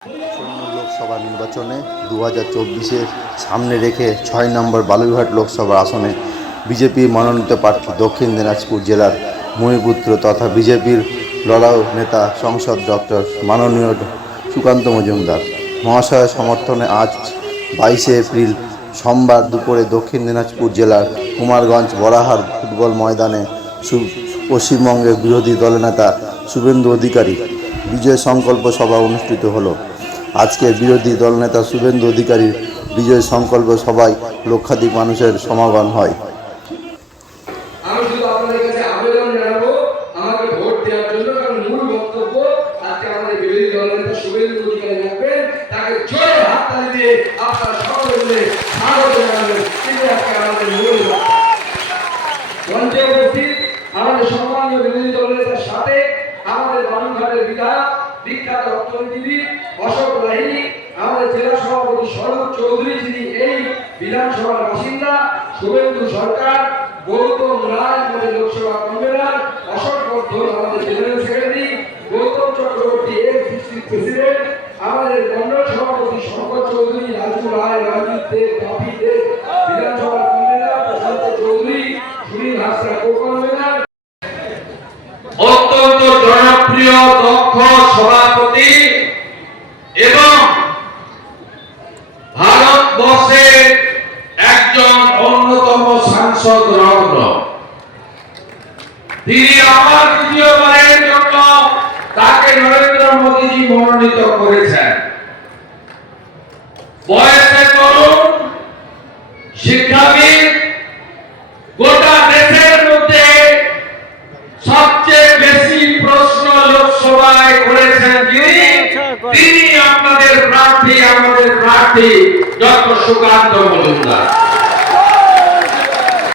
লোকসভা নির্বাচনে 2024-এর সামনে রেখে 6 নম্বর বালুরঘাট লোকসভা আসনে বিজেপি মনোনীত প্রার্থী দক্ষিণ দিনাজপুর জেলার ভূমিপুত্র তথা বিজেপির লড়াও নেতা সাংসদ ডক্টর মাননীয় সুকান্ত মজুমদার মহাশয়ের সমর্থনে আজ 22শে এপ্রিল সোমবার দুপুরে দক্ষিণ দিনাজপুর জেলার কুমারগঞ্জ বড়াহার ফুটবল ময়দানে পশ্চিমবঙ্গের বিরোধী দলনেতা শুভেন্দু অধিকারী বিজয় সংকল্প সভা অনুষ্ঠিত হলো। আজকে বিরোধী দলনেতা শুভেন্দু অধিকারীর বিজয় সংকল্প সভায় লক্ষাধিক মানুষের সমাগম হয়। আমি শুধু আপনাদের কাছে আবেদন জানাবো আমাকে ভোট দেওয়ার জন্য, কারণ মূল বক্তব্য আজকে আমাদের বিরোধী দলনেতা শুভেন্দু অধিকারী রাখবেন। তাকে জোরে হাততালি দিয়ে আপনারা সকলে মিলে স্বাগত জানাবেন। কিন্তু আজকে আমাদের মূল মঞ্চে উপস্থিত আমাদের সম্মানীয় বিরোধী দলনেতার সাথে আমাদের বালুরঘাটের বিধায়ক বিখ্যাত অর্থনীতিবিদ অশোক লাহিড়ী, আমাদের জেলা সভাপতি স্বরূপ চৌধুরী যিনি এই বিধানসভার বাসিন্দা, শুভেন্দু সরকার, গৌতম রায় আমাদের লোকসভা কনভেনার, অশোক বর্ধন আমাদের general secretary, Gautam Chakraborty x district president, আমাদের মন্ডল সভাপতি শঙ্কর চৌধুরী, রাজু রায়, রঞ্জিত দেব, বাপি দেব বিধানসভার কনভেনার, প্রশান্ত চৌধুরী, সুনীল হাসরা কো কনভেনার, অত্যন্ত জনপ্রিয় দক্ষ সভাপতি এবং ভারতবর্ষের একজন অন্যতম সাংসদ রত্ন। তিনি আবার দ্বিতীয়বারের জন্য তাকে নরেন্দ্র মোদীজি মনোনীত করেছেন। বয়সে তরুণ, শিক্ষাবিদ, গোটা দেশের মধ্যে সবচেয়ে বেশি প্রশ্ন লোকসভায় করেছেন তিনি আপনাদের প্রার্থী, আমাদের প্রার্থী ডক্টর সুকান্ত মজুমদার।